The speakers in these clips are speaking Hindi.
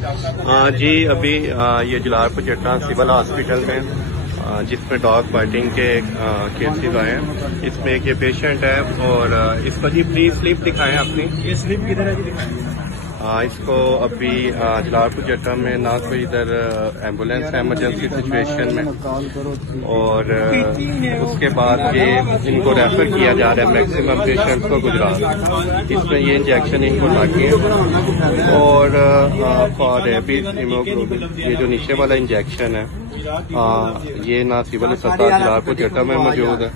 जी अभी ये जलालपुर जट्टा सिविल हॉस्पिटल में जिसमें डॉग बाइटिंग के केसेस आए हैं, इसमें एक ये पेशेंट है और इसको जी प्लीज स्लिप दिखाएं अपनी। ये स्लिप किधर है जी दिखाएं। इसको अभी जलालपुर जट्टा में ना कोई इधर एम्बुलेंस है इमरजेंसी सिचुएशन में, और उसके बाद ये इनको रेफर किया जा रहा है मैक्सिमम पेशेंट्स को गुजरात। इसमें ये इंजेक्शन इनको लगे हैं और फॉर रेबीज हीमोग्लोबिन ये जो नीचे वाला इंजेक्शन है ये ना सिविल अस्पताल जलालपुर जट्टा में मौजूद है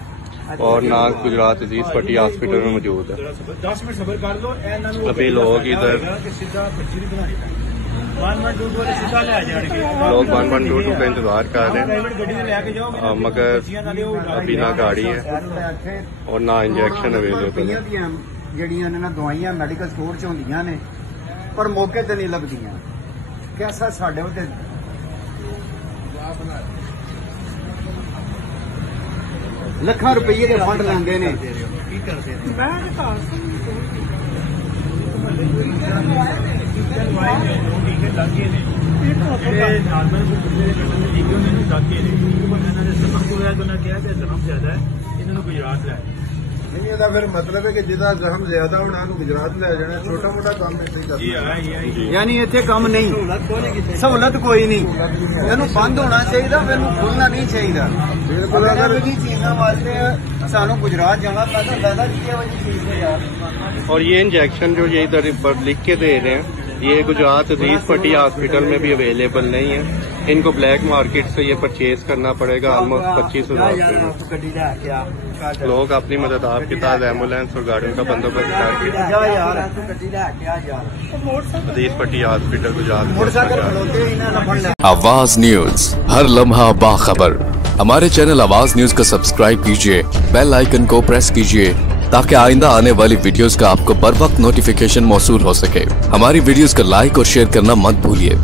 और ना गुजरात अजीज पट्टी हॉस्पिटल में मौजूद है। 10 मिनट सबर कर लो। अभी लोग इधर लोग 1122 का इंतजार कर रहे हैं, मगर अभी ना गाड़ी है और ना इंजेक्शन अवेलेबल है। ਜਿਹੜੀਆਂ ਨੇ ਨਾ ਦਵਾਈਆਂ ਮੈਡੀਕਲ ਸਟੋਰ 'ਚ ਹੁੰਦੀਆਂ ਨੇ ਪਰ ਮੌਕੇ ਤੇ ਨਹੀਂ ਲੱਭਦੀਆਂ। ਕਿਹਦਾ ਸਾਡੇ ਉੱਤੇ ਲੱਖਾਂ ਰੁਪਏ ਦੇ ਫੰਡ ਲੈਂਦੇ ਨੇ। ਕੀ ਕਰਦੇ ਨੇ? ਮੈਂ नहीं ਇਹਦਾ ਫਿਰ ਮਤਲਬ ਹੈ ਕਿ ਜਿਹਦਾ ਜ਼ਖਮ ਜ਼ਿਆਦਾ ਹੋਣਾ ਉਹਨੂੰ ਗੁਜਰਾਤ ਲੈ ਜਾਣਾ। ਛੋਟਾ ਮੋਟਾ ਕੰਮ ਨਹੀਂ ਕਰਦਾ, ਯਾਨੀ ਇੱਥੇ ਕੰਮ ਨਹੀਂ, ਸਹੂਲਤ ਕੋਈ ਨਹੀਂ। ਇਹਨੂੰ ਬੰਦ ਹੋਣਾ ਚਾਹੀਦਾ, ਮੈਨੂੰ ਖੁੱਲਣਾ ਨਹੀਂ ਚਾਹੀਦਾ। ਬਿਲਕੁਲ ਅਗਰ ਇਹ ਚੀਜ਼ਾਂ ਵਾਸਤੇ ਸਾਨੂੰ ਗੁਜरात जाना पैसा ज्यादा किया वजह चीज है यार। और ये इंजेक्शन जो ये इधर पर लिख के दे रहे हैं ये गुजरात अजीज पट्टी हॉस्पिटल में भी अवेलेबल नहीं है। इनको ब्लैक मार्केट से ये परचेज करना पड़ेगा ऑलमोस्ट 25,000। लोग अपनी मदद आपके साथ एम्बुलेंस और गाड़ियों का बंदोबस्त करके अजीज पट्टी हॉस्पिटल गुजरात। आवाज न्यूज, हर लम्हा बाखबर। हमारे चैनल आवाज न्यूज को सब्सक्राइब कीजिए, बेल आइकन को प्रेस कीजिए ताकि आइंदा आने वाली वीडियोस का आपको बर वक्त नोटिफिकेशन मौसूल हो सके। हमारी वीडियोस को लाइक और शेयर करना मत भूलिए।